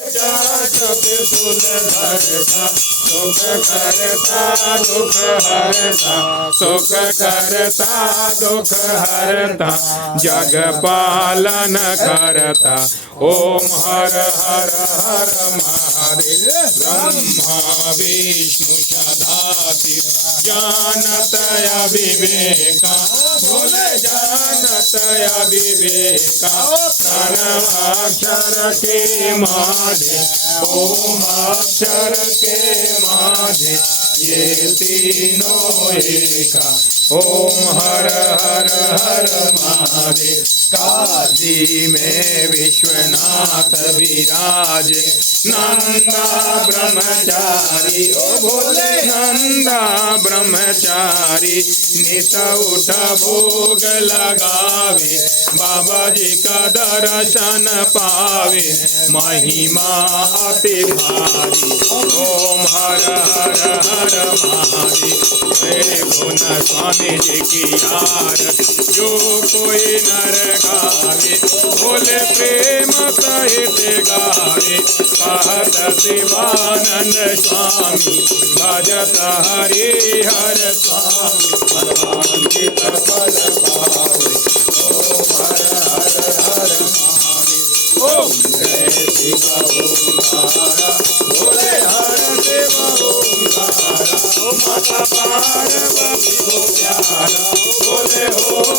त्रिशूल धरता सुख करता दुख हरता सुख करता दुख हरता जग पालन करता। ओम हर हर हर महादेव। ब्रह्मा विष्णु सदाशिव जानत अविवेका बोले जानत अविवेका प्रणवाक्षर के माधे ओम अक्षर के माधे ये तीनों एका। ओम हर हर हर महादेव। काशी में विश्वनाथ विराज नंदा ब्रह्मचारी ओ भोले नंदा ब्रह्मचारी नित उठ भोग लगावे बाबा जी का दर्शन पावे महिमा अति भारी। ओम हर हर हर महादेव। हे गुण स्वामी जी की आरती जो कोई नर गावे बोले प्रेम सहित गावे कहत शिवानंद स्वामी भजत हरि हर स्वामी मनवांछित फल पावे। ओम हर हर हर महादेव। ओम जय शिव ओंकारा बोले हर देव ओंकारा। ओ माता पार्वती को प्यारा बोले हो